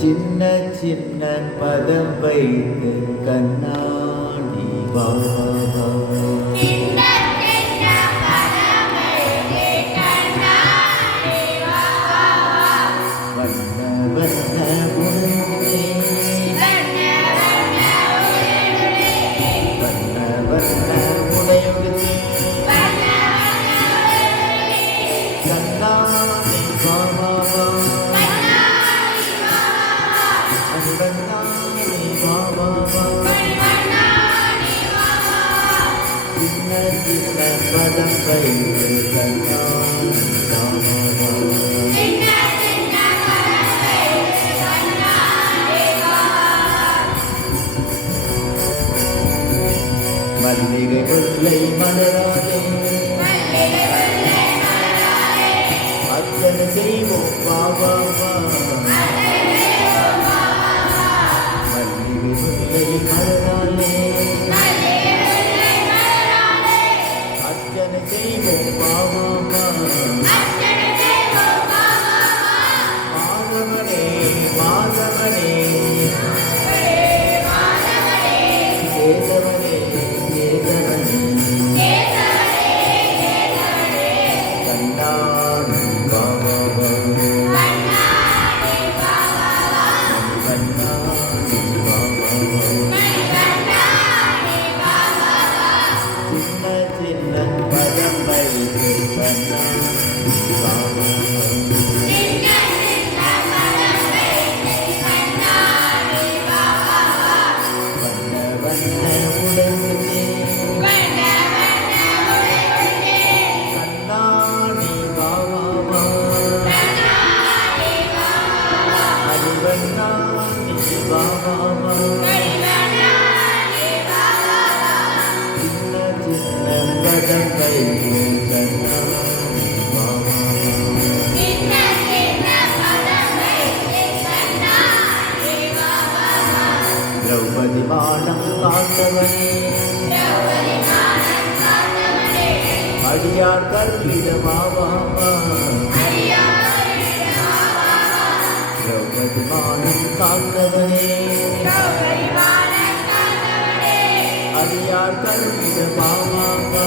சின்ன சின்ன பதம் வைத்து கண்ணாடி பாபா மல்லிகை பிள்ளை மலராதே மல்லிகை देवो वा वा वा அடியார் கல்விடமாவாமா திரௌபதிமானம் காத்தவனே அடியார் கல்விடமாவாமா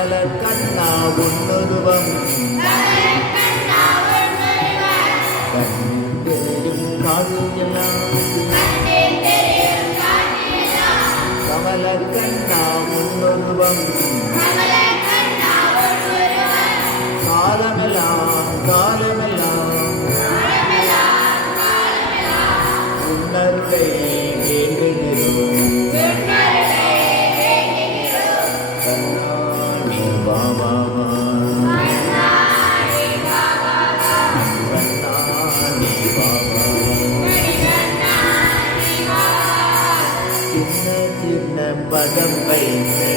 కమల కన్నా ఉన్నదువం కమల కన్నా ఉన్నదువం కాలమెలా కాలమె blood of babes.